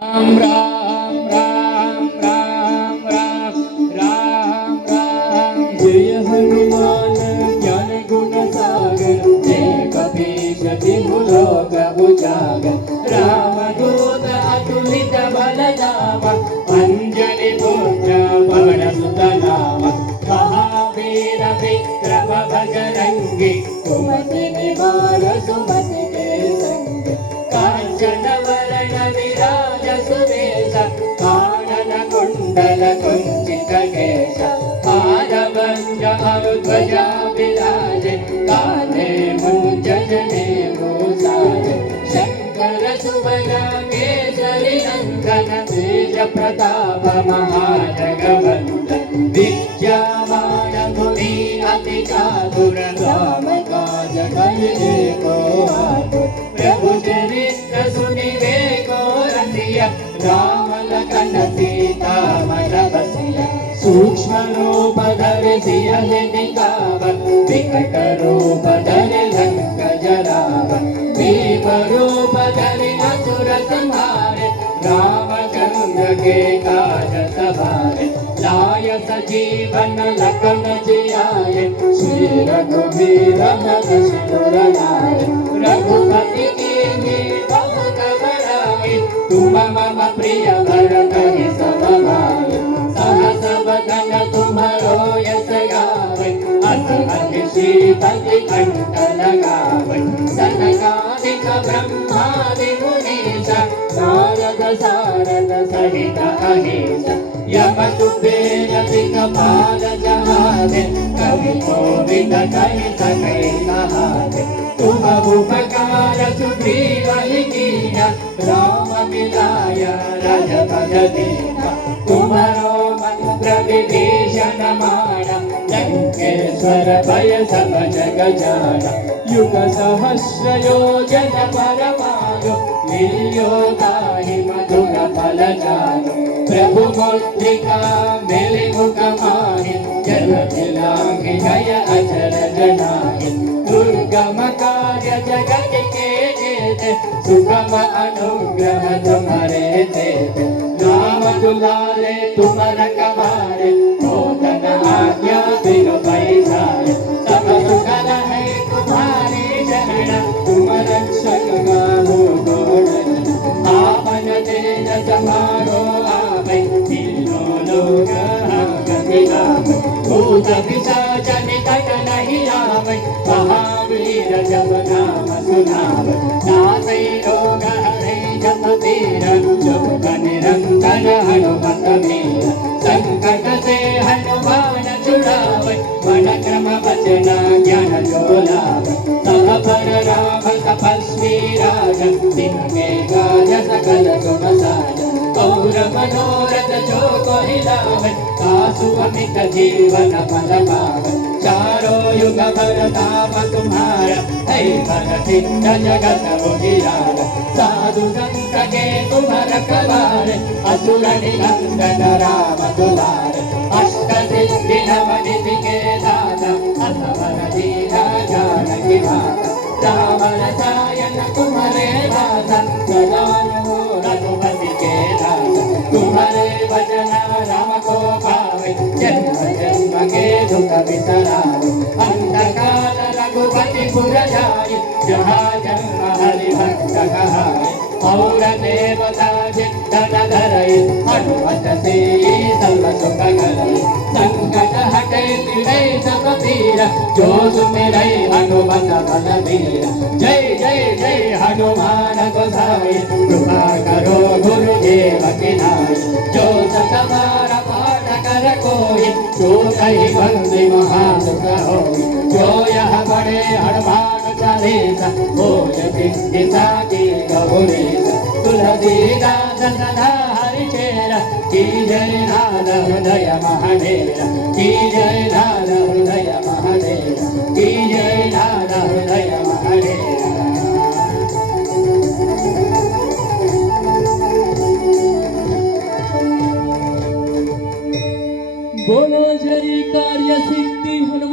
राम राम राम राम राम राम राम। जय हनुमान ज्ञान गुण सागर, जय कपीश तिहु लोक उजागर। राम दूत अतुलित बल धामा, अंजनी पुत्र पवन सुत नामा। महावीर विक्रम बजरंगी, कुमति निवार सुमति के संग। कांचन वरण विराज सुवेश, कानन कुंडल कुंचित केश। हारवंज ध्वजा विराजे, कान्धे मूंज जनेऊ साजे। शंकर सुवन केसरी नंदन, तेज प्रताप महाजगवंदन। विद्यावान गुणी अति चातुर, राम काज करिबे को आतुर। प्रभु चरित्र सुनिबे को रसिया, राम लखन सीता मन बसिया। सूक्ष्म रूप धरि सियहि दिखावन, विकट रूप धरि लंक जरावन। भीम रूप धरि असुर संहारे, रामचंद्र के काज सवारे। लाय सजीवन लखन जियाए, श्री रघुवीर हर्षि उर लाए। रघुपति कीन्ही बहुत बड़ाई, तुम मम प्रिय भरत सम भाई। सहस बदन तुम्हरो यश गावै, अस अति श्रीपति कंठ लगावै। सनकादिक ब्रह्मादि मुनीसा, नारद सारद सहित अहीसा। यम कुबेर दिक्पाल जहाते, कवि कोविद कहि सकै कहाते। तुम उपकार सुग्रीव कीन्हा, राम मिलाय राजपद दीन्हा। तुम्हरो मंत्र विभीषण माना, लंकेश्वर भय सब जग जाना। युग सहस्र योजन पर भानु, लील्यो ताहि मधुर फल जानु। प्रभु मुद्रिका मेलि मुख माहि, जल दिलांघि गय अचर जनाहि। दुर्गम कार्य जगत के जेते, सुगम अनुग्रह तुम्हारे तेते। राम दुलारे तुम रखवारे, होतन आज्ञा बिनु पैसारे। सब सुख है तुम्हारी शरण, तुम रक्षक काहू को डरना। आपन तेज समारो आवै, तीनों लोक हांकते गावै। भूत पिशाच निकट नहीं आवै, महावीर जप नाम सुनावै। नासै रोग हरै जप वीर, जोग निरंतर हनुमत वीर। संकट से हनुमान छुड़ावै, मन क्रम वचन ज्ञान जो लावै। सब पर राम तपस्वी राजन, तिनके काज सकल सुख साजन। और मनोरथ जो कोई लावै, तासु अमित जीवन फल पावै। चारों युग परताप तुम्हारा, है परसिद्ध जगत उजियारा। साधु संत के तुम रखवारे, असुर निकंदन राम दुलारे। अष्ट सिद्धि नव निधि के दाता, असवर दीना जानकी माता। राम रसायन तुम्हारे दाता, सदा रघुपति के दाता। तुम्हारे वचन राम को पावे, जन्म जन्म के दुख बिसरावे। अंतकाल रघुपति पुर जाई, जहाँ जन्म हरि भक्त कहाई। और देवता चित्तन धरई, हनुमत से सर्व सुख करई। संकट हटै मिटै सब पीरा, जो सुमिरै हनुमत बलबीर। जय जय जय हनुमान गोसाई, कृपा करो गुरुदेव की नाई। जो सत बार पाठ कर कोई, जो कहि बंदी महासुख होई। जो यह पढ़े हनुमान चालीसा, होय सिद्धि साखी गौरीसा। तुलसीदास सदा हरिचेरा, की जय नाथ हृदय महादेवा। की जय नाथ हृदय महादेवा, की जय नाथ हृदय महादेवा। बोलो जय कार्य सिद्धि हनुमान।